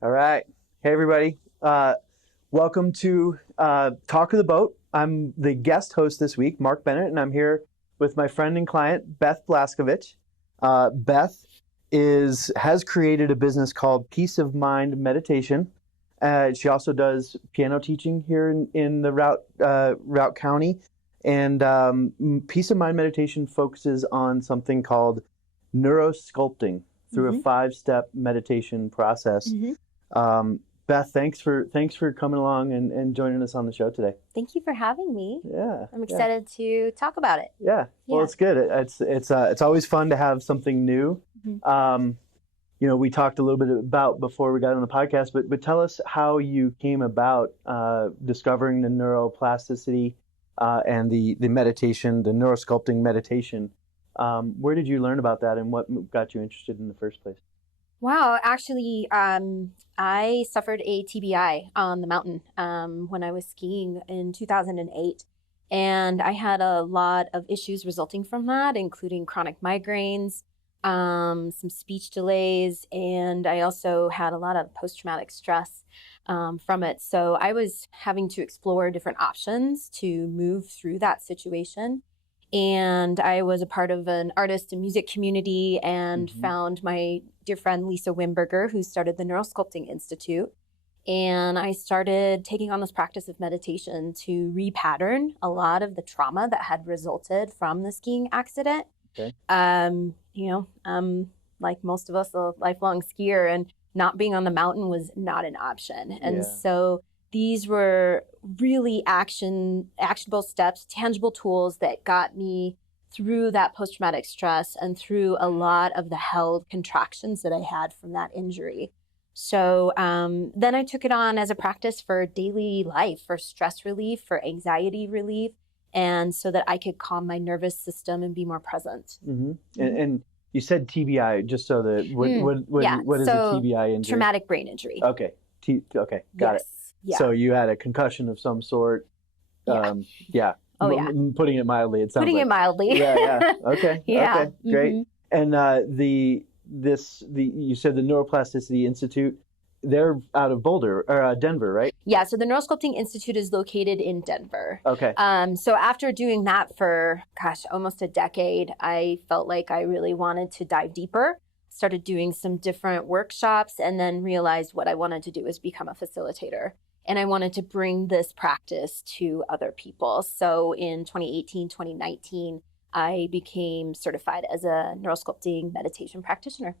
All right. Hey, everybody. Welcome to Talk of the Boat. I'm the guest host this week, Marc Bennett, and I'm here with my friend and client, Beth Blaskovich. Beth has created a business called Peace of Mind Meditation. She also does piano teaching here in the Routt County. And Peace of Mind Meditation focuses on something called neurosculpting through a 5-step meditation process. Beth, thanks for coming along and joining us on the show today. Thank you for having me. Yeah, I'm excited to talk about it. Yeah, well, it's good. It's always fun to have something new. We talked a little bit about before we got on the podcast, but tell us how you came about discovering the neuroplasticity and the meditation, the neurosculpting meditation. Where did you learn about that, and what got you interested in the first place? Wow, actually, I suffered a TBI on the mountain when I was skiing in 2008. And I had a lot of issues resulting from that, including chronic migraines, some speech delays, and I also had a lot of post-traumatic stress from it. So I was having to explore different options to move through that situation. And I was a part of an artist and music community and found my dear friend Lisa Wimberger, who started the Neurosculpting Institute. And I started taking on this practice of meditation to repattern a lot of the trauma that had resulted from the skiing accident. Okay. Like most of us, a lifelong skier, and not being on the mountain was not an option. And so these were really actionable steps, tangible tools that got me through that post-traumatic stress and through a lot of the held contractions that I had from that injury. So then I took it on as a practice for daily life, for stress relief, for anxiety relief, and so that I could calm my nervous system and be more present. And you said TBI, just so that what is a TBI injury? Traumatic brain injury. Okay. Got it. Yeah. So you had a concussion of some sort. Putting it mildly, it sounds Putting like. it mildly. Yeah. Okay. Yeah. Okay. Great. And you said the Neuroplasticity Institute, they're out of Boulder or Denver, right? Yeah. So the Neurosculpting Institute is located in Denver. Okay. So after doing that for, almost a decade, I felt like I really wanted to dive deeper. Started doing some different workshops and then realized what I wanted to do is become a facilitator. And I wanted to bring this practice to other people. So in 2018, 2019, I became certified as a neurosculpting meditation practitioner.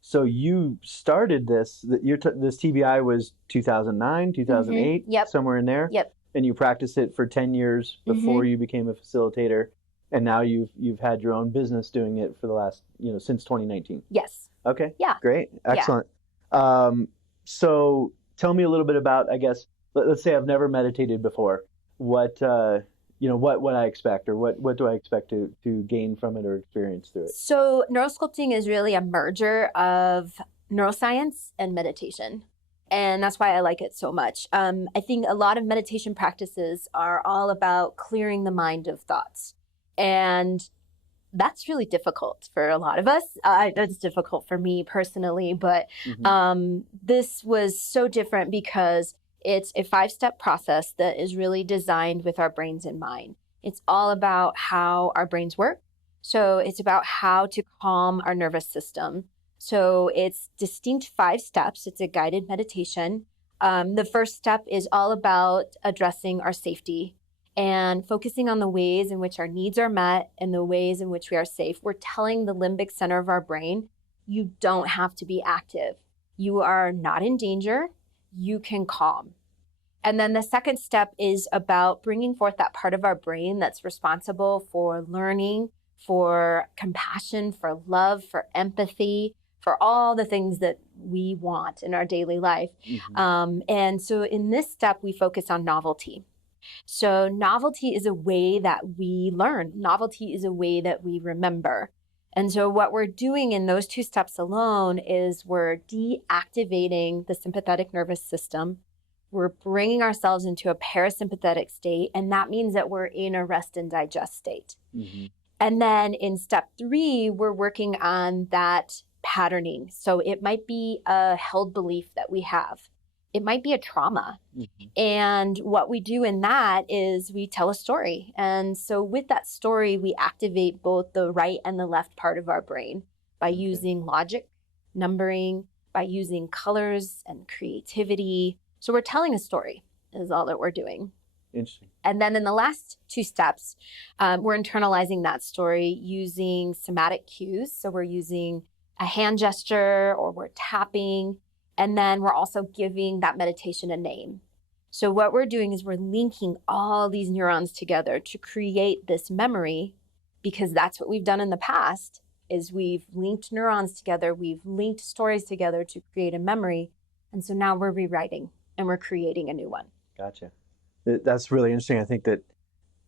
So you started this, this TBI was 2009, 2008, somewhere in there? Yep. And you practiced it for 10 years before you became a facilitator. And now you've had your own business doing it for the last, since 2019. Yes. Okay. Yeah. Great. Excellent. Yeah. So tell me a little bit about, I guess, let's say I've never meditated before. What I expect, or what do I expect to gain from it or experience through it? So neurosculpting is really a merger of neuroscience and meditation. And that's why I like it so much. I think a lot of meditation practices are all about clearing the mind of thoughts. And that's really difficult for a lot of us. That's difficult for me personally, but this was so different because it's a 5-step process that is really designed with our brains in mind. It's all about how our brains work. So it's about how to calm our nervous system. So it's distinct 5 steps. It's a guided meditation. The first step is all about addressing our safety and focusing on the ways in which our needs are met and the ways in which we are safe. We're telling the limbic center of our brain, you don't have to be active. You are not in danger. You can calm. And then the second step is about bringing forth that part of our brain that's responsible for learning, for compassion, for love, for empathy, for all the things that we want in our daily life. And so in this step, we focus on novelty. So novelty is a way that we learn. Novelty is a way that we remember. And so what we're doing in those 2 steps alone is we're deactivating the sympathetic nervous system. We're bringing ourselves into a parasympathetic state, and that means that we're in a rest and digest state. And then in step 3, we're working on that patterning. So it might be a held belief that we have. It might be a trauma. And what we do in that is we tell a story. And so with that story, we activate both the right and the left part of our brain by using logic, numbering, by using colors and creativity. So we're telling a story is all that we're doing. Interesting. And then in the last 2 steps, we're internalizing that story using somatic cues. So we're using a hand gesture or we're tapping. And then we're also giving that meditation a name. So what we're doing is we're linking all these neurons together to create this memory, because that's what we've done in the past is we've linked neurons together. We've linked stories together to create a memory. And so now we're rewriting and we're creating a new one. Gotcha. That's really interesting. I think that,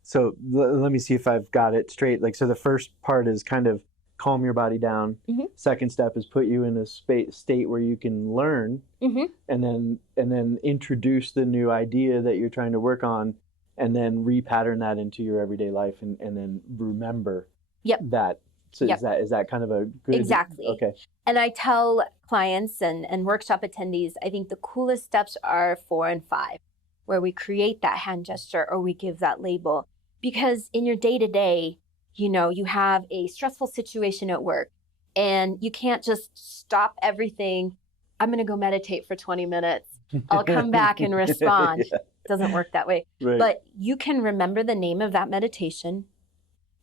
so let me see if I've got it straight. Like, so the first part is kind of calm your body down. Second step is put you in a state where you can learn, and then introduce the new idea that you're trying to work on, and then repattern that into your everyday life, and then remember that. So is that kind of a good... Exactly. Okay. And I tell clients and workshop attendees, I think the coolest steps are 4 and 5, where we create that hand gesture or we give that label. Because in your day-to-day, you have a stressful situation at work and you can't just stop everything. I'm going to go meditate for 20 minutes. I'll come back and respond. It doesn't work that way. Right. But you can remember the name of that meditation.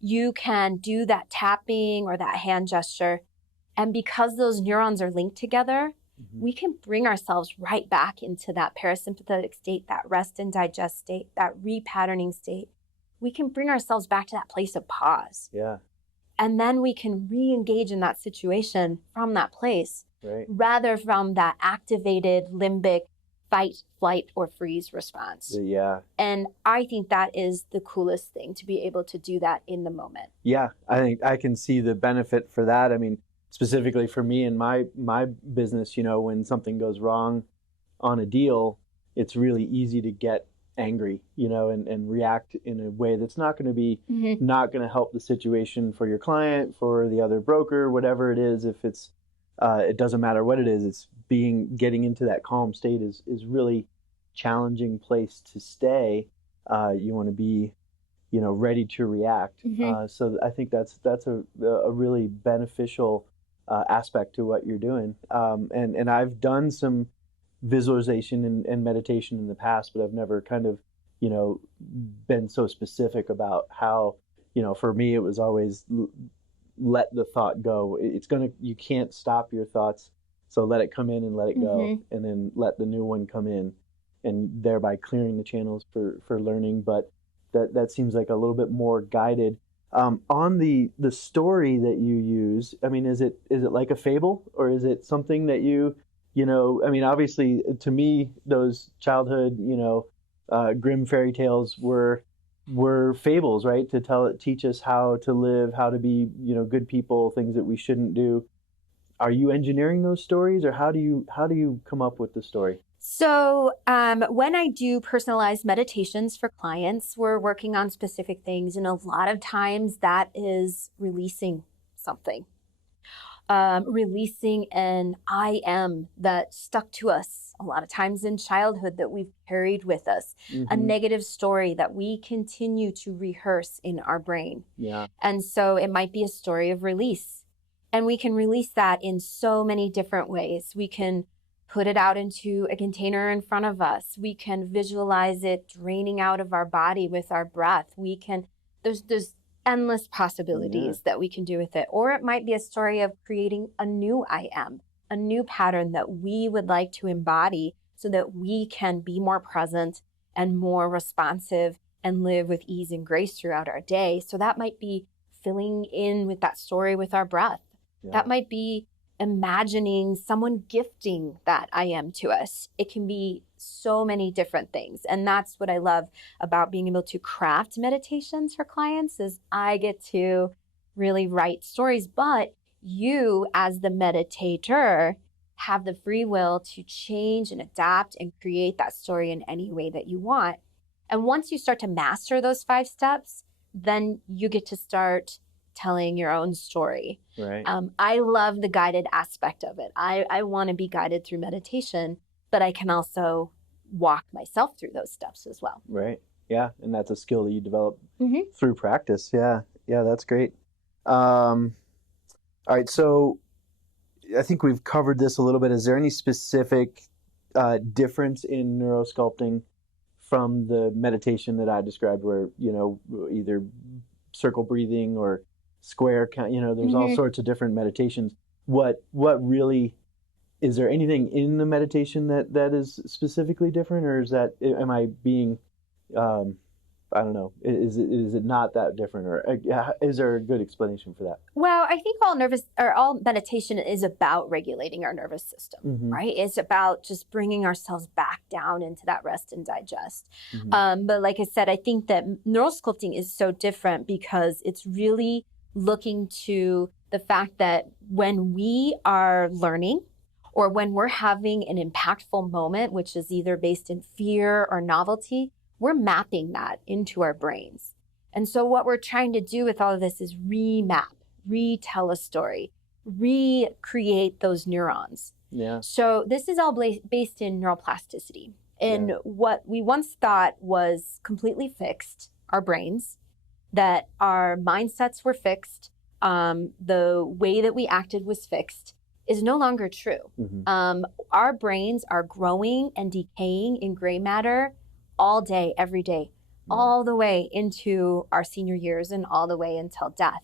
You can do that tapping or that hand gesture. And because those neurons are linked together, we can bring ourselves right back into that parasympathetic state, that rest and digest state, that repatterning state. We can bring ourselves back to that place of pause. Yeah. And then we can re-engage in that situation from that place, rather from that activated limbic fight, flight, or freeze response. Yeah. And I think that is the coolest thing, to be able to do that in the moment. Yeah, I think I can see the benefit for that. I mean, specifically for me in my business, when something goes wrong on a deal, it's really easy to get angry, and react in a way that's not going to be not going to help the situation for your client, for the other broker, whatever it is. If it's it doesn't matter what it is, it's getting into that calm state is really challenging place to stay. You want to be ready to react. So I think that's a really beneficial aspect to what you're doing. And I've done some visualization and meditation in the past, but I've never kind of, been so specific about how, for me, it was always let the thought go. You can't stop your thoughts. So let it come in and let it go, and then let the new one come in, and thereby clearing the channels for learning. But that seems like a little bit more guided. On the story that you use, I mean, is it like a fable, or is it something that I mean, obviously, to me, those childhood, grim fairy tales were fables, right? To teach us how to live, how to be, good people, things that we shouldn't do. Are you engineering those stories, or how do you come up with the story? So when I do personalized meditations for clients, we're working on specific things. And a lot of times that is releasing something. Releasing an I am that stuck to us a lot of times in childhood that we've carried with us, a negative story that we continue to rehearse in our brain. Yeah. And so it might be a story of release. And we can release that in so many different ways. We can put it out into a container in front of us. We can visualize it draining out of our body with our breath. There's endless possibilities that we can do with it. Or it might be a story of creating a new I am, a new pattern that we would like to embody so that we can be more present and more responsive and live with ease and grace throughout our day. So that might be filling in with that story with our breath. Yeah. That might be imagining someone gifting that I am to us. It can be so many different things. And that's what I love about being able to craft meditations for clients is I get to really write stories, but you as the meditator have the free will to change and adapt and create that story in any way that you want. And once you start to master those 5 steps, then you get to start telling your own story. Right. I love the guided aspect of it. I want to be guided through meditation, but I can also walk myself through those steps as well. Right. Yeah. And that's a skill that you develop Mm-hmm. through practice. Yeah. Yeah. That's great. All right. So I think we've covered this a little bit. Is there any specific difference in neurosculpting from the meditation that I described, where, either circle breathing or square count, there's all sorts of different meditations. What really, is there anything in the meditation that is specifically different, or am I being, I don't know, is it not that different, or is there a good explanation for that? Well, I think all meditation is about regulating our nervous system, right? It's about just bringing ourselves back down into that rest and digest. But like I said, I think that neurosculpting is so different because it's really looking to the fact that when we are learning or when we're having an impactful moment, which is either based in fear or novelty, we're mapping that into our brains. And so what we're trying to do with all of this is remap, retell a story, recreate those neurons. Yeah. So this is all based in neuroplasticity. And what we once thought was completely fixed, our brains, that our mindsets were fixed, the way that we acted was fixed, is no longer true. Our brains are growing and decaying in gray matter all day, every day, all the way into our senior years and all the way until death.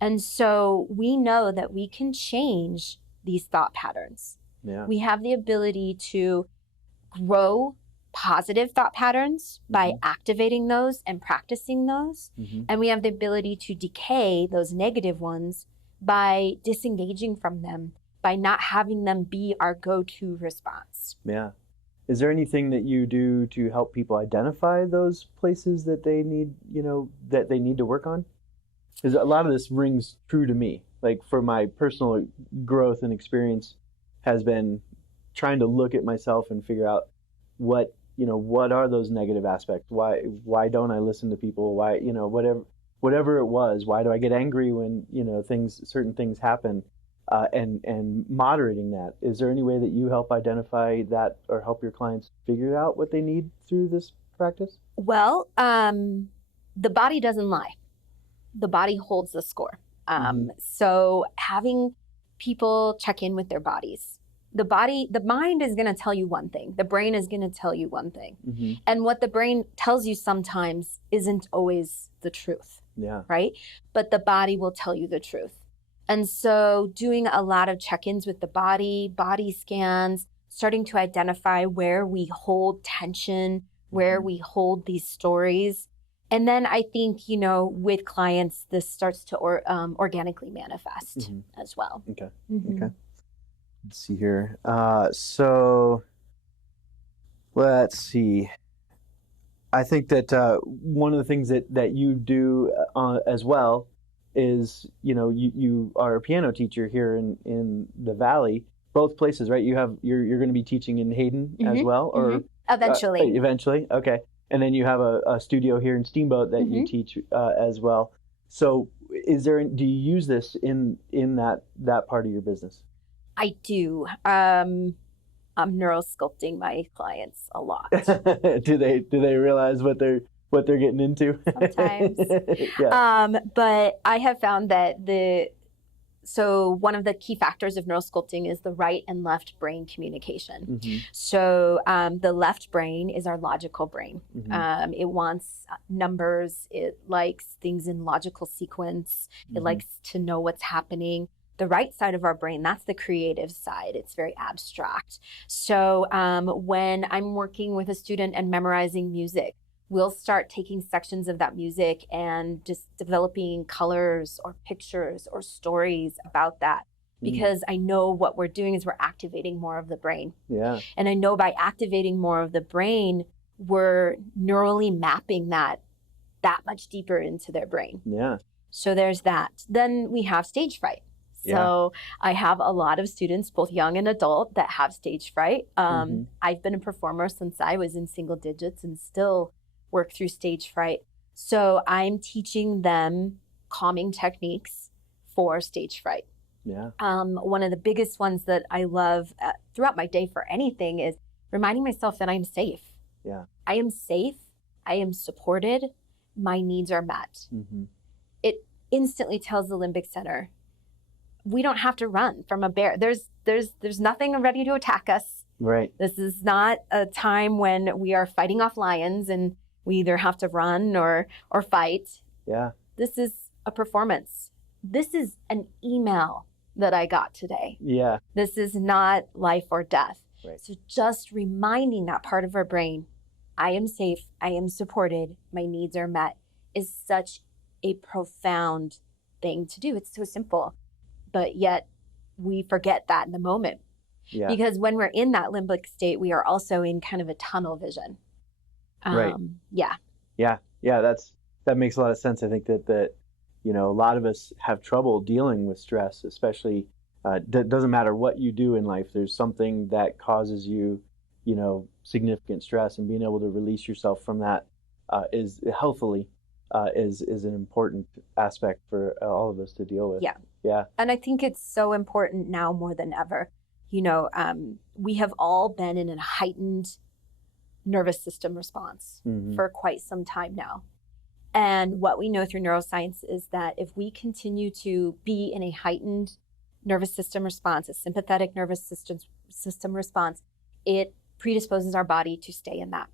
And so we know that we can change these thought patterns. Yeah. We have the ability to grow positive thought patterns by activating those and practicing those. And we have the ability to decay those negative ones by disengaging from them, by not having them be our go-to response. Yeah. Is there anything that you do to help people identify those places that they need, that they need to work on? Because a lot of this rings true to me. Like, for my personal growth and experience has been trying to look at myself and figure out what are those negative aspects? Why don't I listen to people? Why, whatever it was, why do I get angry when, certain things happen? And moderating that. Is there any way that you help identify that or help your clients figure out what they need through this practice? Well, the body doesn't lie. The body holds the score. So having people check in with their bodies. The mind is going to tell you one thing. The brain is going to tell you one thing. And what the brain tells you sometimes isn't always the truth. Yeah. Right? But the body will tell you the truth. And so doing a lot of check-ins with the body scans, starting to identify where we hold tension, where we hold these stories. And then I think, with clients, this starts to organically manifest as well. Okay. Okay. Let's see here. So let's see. I think that one of the things that you do as well is, you are a piano teacher here in the Valley, both places, right? You're going to be teaching in Hayden as well, or eventually. Eventually, okay. And then you have a studio here in Steamboat that you teach as well. So, do you use this in that part of your business? I do. I'm neurosculpting my clients a lot. Do they realize what they're getting into? Sometimes. Yeah. But I have found that one of the key factors of neurosculpting is the right and left brain communication. So the left brain is our logical brain. It wants numbers. It likes things in logical sequence. It likes to know what's happening. The right side of our brain, that's the creative side. It's very abstract. So when I'm working with a student and memorizing music, we'll start taking sections of that music and just developing colors or pictures or stories about that. Because I know what we're doing is we're activating more of the brain. Yeah. And I know by activating more of the brain, we're neurally mapping that much deeper into their brain. Yeah. So there's that. Then we have stage fright. So I have a lot of students, both young and adult, that have stage fright. I've been a performer since I was in single digits and still work through stage fright. So I'm teaching them calming techniques for stage fright. Yeah. One of the biggest ones that I love throughout my day for anything is reminding myself that I'm safe. Yeah. I am safe. I am supported. My needs are met. Mm-hmm. It instantly tells the limbic center, we don't have to run from a bear. There's nothing ready to attack us. Right. This is not a time when we are fighting off lions and we either have to run or fight. Yeah. This is a performance. This is an email that I got today. Yeah. This is not life or death. Right. So just reminding that part of our brain, I am safe, I am supported, my needs are met, is such a profound thing to do. It's so simple, but yet we forget that in the moment. Yeah. Because when we're in that limbic state, we are also in kind of a tunnel vision. Right. Yeah. Yeah. That makes a lot of sense. I think that a lot of us have trouble dealing with stress, especially doesn't matter what you do in life. There's something that causes you, significant stress, and being able to release yourself from that is healthily is an important aspect for all of us to deal with. Yeah. Yeah. And I think it's so important now more than ever. We have all been in a heightened nervous system response for quite some time now. And what we know through neuroscience is that if we continue to be in a heightened nervous system response, a sympathetic nervous system response, it predisposes our body to stay in that.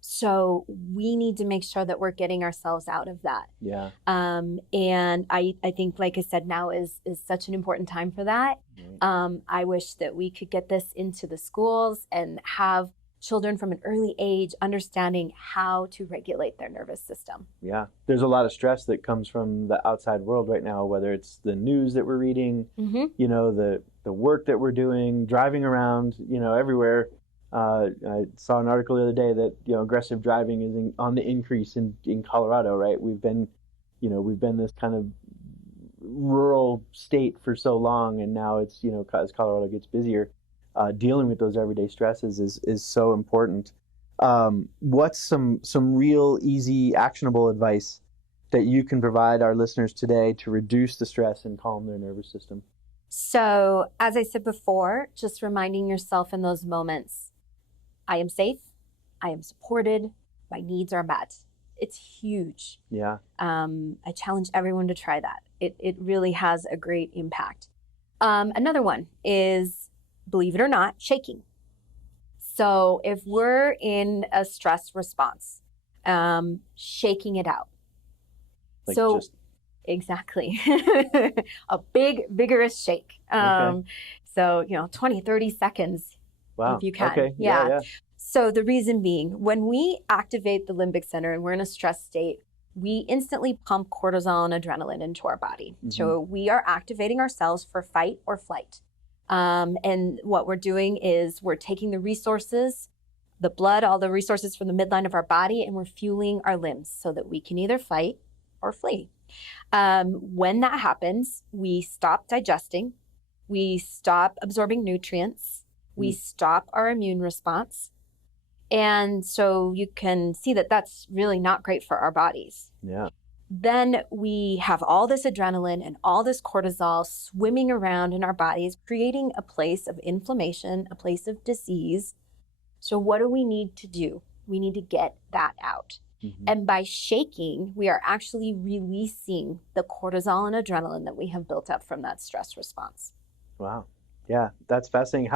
So we need to make sure that we're getting ourselves out of that. Yeah. And I think, like I said, now is such an important time for that. Right. I wish that we could get this into the schools and have children from an early age understanding how to regulate their nervous system. Yeah. There's a lot of stress that comes from the outside world right now, whether it's the news that we're reading, the work that we're doing, driving around, everywhere. I saw an article the other day that, aggressive driving is on the increase in Colorado, right? We've been this kind of rural state for so long, and now it's, as Colorado gets busier, dealing with those everyday stresses is so important. What's some real easy, actionable advice that you can provide our listeners today to reduce the stress and calm their nervous system? So, as I said before, just reminding yourself in those moments, I am safe, I am supported, my needs are met. It's huge. Yeah. I challenge everyone to try that. It really has a great impact. Another one is, believe it or not, shaking. So if we're in a stress response, shaking it out. Exactly. A big, vigorous shake. Okay. So, 20, 30 seconds. Wow. If you can. Okay. Yeah. So the reason being, when we activate the limbic center and we're in a stress state, we instantly pump cortisol and adrenaline into our body. Mm-hmm. So we are activating ourselves for fight or flight. And what we're doing is we're taking the resources, the blood, all the resources from the midline of our body, and we're fueling our limbs so that we can either fight or flee. When that happens, we stop digesting, we stop absorbing nutrients, we stop our immune response. And so you can see that that's really not great for our bodies. Yeah. Then we have all this adrenaline and all this cortisol swimming around in our bodies, creating a place of inflammation, a place of disease. So what do we need to do? We need to get that out. Mm-hmm. And by shaking, we are actually releasing the cortisol and adrenaline that we have built up from that stress response. Wow. Yeah, that's fascinating.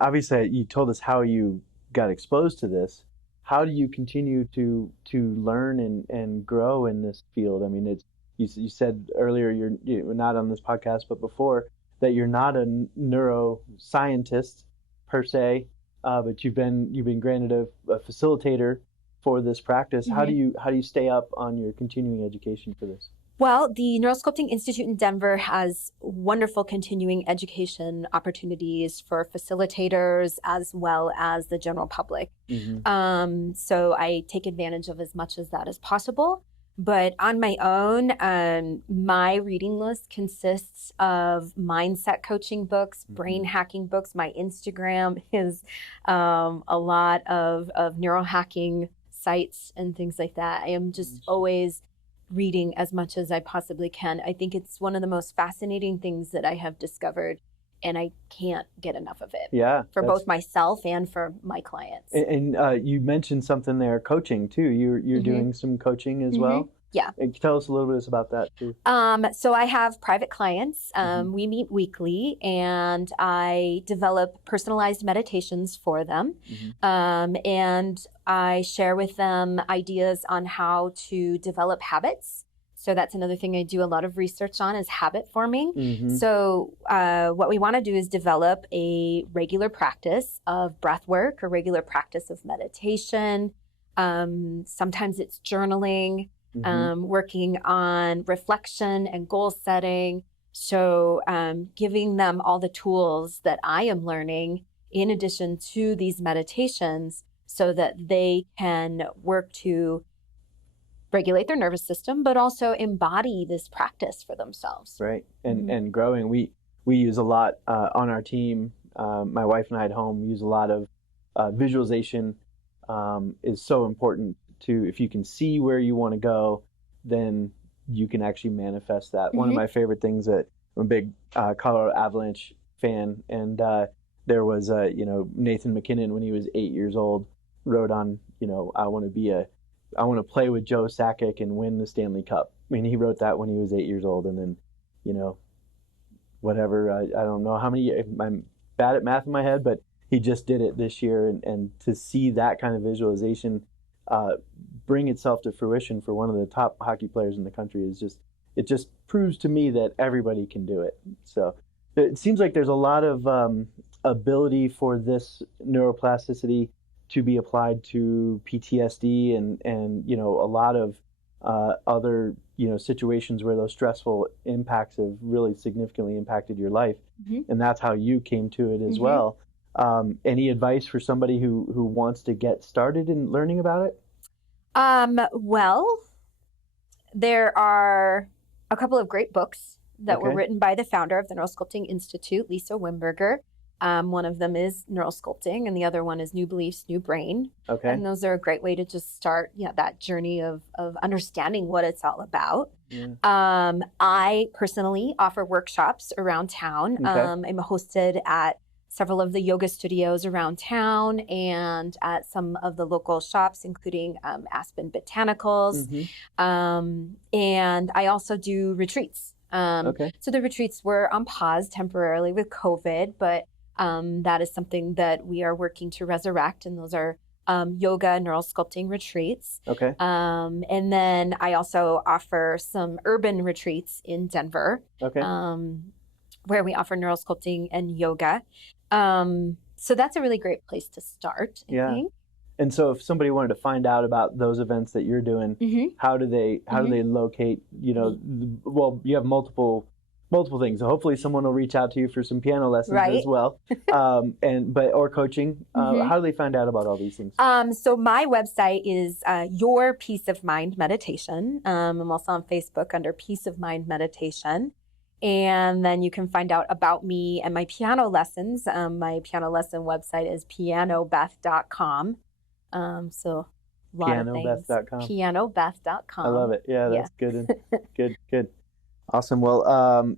Obviously you told us how you got exposed to this. How do you continue to learn and grow in this field? I mean, you said earlier you're not on this podcast, but before that you're not a neuroscientist per se, but you've been granted a facilitator for this practice. Mm-hmm. How do you stay up on your continuing education for this? Well, the Neurosculpting Institute in Denver has wonderful continuing education opportunities for facilitators as well as the general public. Mm-hmm. So I take advantage of as much of that as possible. But on my own, my reading list consists of mindset coaching books, mm-hmm. brain hacking books. My Instagram is a lot of neurohacking sites and things like that. I am just always reading as much as I possibly can. I think it's one of the most fascinating things that I have discovered, and I can't get enough of it. Yeah. For both myself and for my clients. And you mentioned something there, coaching too. You're doing some coaching as well. Yeah. And tell us a little bit about that too. So I have private clients. We meet weekly, and I develop personalized meditations for them. And I share with them ideas on how to develop habits. So that's another thing I do a lot of research on, is habit forming. So what we want to do is develop a regular practice of breath work, a regular practice of meditation. Sometimes it's journaling. Working on reflection and goal setting. So giving them all the tools that I am learning in addition to these meditations so that they can work to regulate their nervous system, but also embody this practice for themselves. Right. And growing, we use a lot on our team. My wife and I at home use a lot of visualization is so important. If you can see where you want to go, then you can actually manifest that. One of my favorite things that I'm a big Colorado Avalanche fan, and there was Nathan McKinnon, when he was 8 years old, wrote on, I want to play with Joe Sakic and win the Stanley Cup. I mean, he wrote that when he was 8 years old, and then whatever, I don't know how many, I'm bad at math in my head, but he just did it this year, and to see that kind of visualization bring itself to fruition for one of the top hockey players in the country it just proves to me that everybody can do it. So it seems like there's a lot of ability for this neuroplasticity to be applied to PTSD and a lot of other situations where those stressful impacts have really significantly impacted your life, and that's how you came to it as well. Any advice for somebody who wants to get started in learning about it? Well, there are a couple of great books that were written by the founder of the Neurosculpting Institute, Lisa Wimberger. One of them is Neurosculpting, and the other one is New Beliefs, New Brain. And those are a great way to just start that journey of understanding what it's all about. I personally offer workshops around town. I'm hosted at several of the yoga studios around town and at some of the local shops, including Aspen Botanicals. And I also do retreats. So the retreats were on pause temporarily with COVID, but that is something that we are working to resurrect. And those are yoga, neurosculpting retreats. And then I also offer some urban retreats in Denver, where we offer neurosculpting and yoga. So that's a really great place to start, I think. And so if somebody wanted to find out about those events that you're doing, how do they locate, well, you have multiple things. So hopefully someone will reach out to you for some piano lessons as well. Or coaching. How do they find out about all these things? So my website is Your Peace of Mind Meditation. I'm also on Facebook under Peace of Mind Meditation. And then you can find out about me and my piano lessons. My piano lesson website is pianobeth.com. So a lot of things. Pianobeth.com. I love it. Yeah, that's good. Good. Awesome. Well,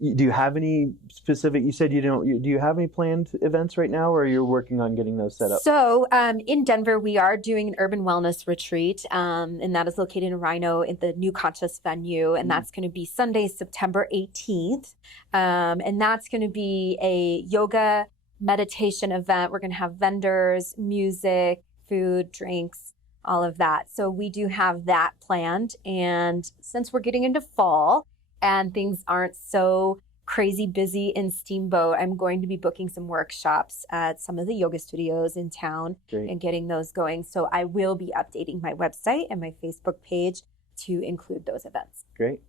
do you have any specific, you said do you have any planned events right now, or you're working on getting those set up? So in Denver, we are doing an urban wellness retreat, and that is located in Rhino at the New Conscious venue, and that's going to be Sunday, September 18th. And that's going to be a yoga meditation event. We're going to have vendors, music, food, drinks, all of that. So we do have that planned. And since we're getting into fall, and things aren't so crazy busy in Steamboat, I'm going to be booking some workshops at some of the yoga studios in town and getting those going. So I will be updating my website and my Facebook page to include those events. Great.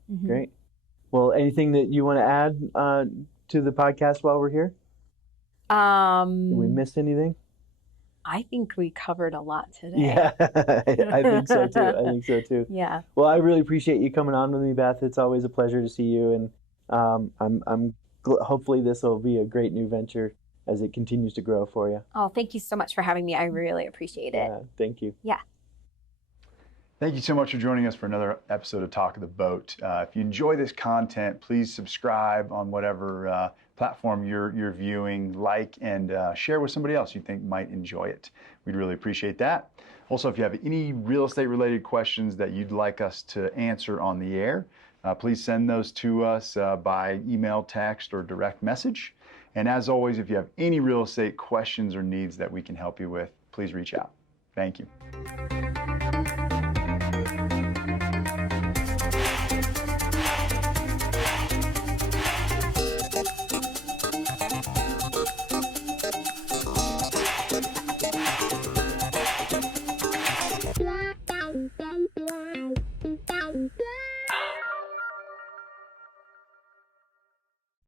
Well, anything that you want to add to the podcast while we're here? Did we miss anything? I think we covered a lot today. Yeah, I think so too. Yeah. Well, I really appreciate you coming on with me, Beth. It's always a pleasure to see you, and hopefully this will be a great new venture as it continues to grow for you. Oh, thank you so much for having me. I really appreciate it. Yeah, thank you. Yeah. Thank you so much for joining us for another episode of Talk of the Boat. If you enjoy this content, please subscribe on whatever platform you're viewing, like, and share with somebody else you think might enjoy it. We'd really appreciate that. Also, if you have any real estate related questions that you'd like us to answer on the air, please send those to us by email, text, or direct message. And as always, if you have any real estate questions or needs that we can help you with, please reach out. Thank you.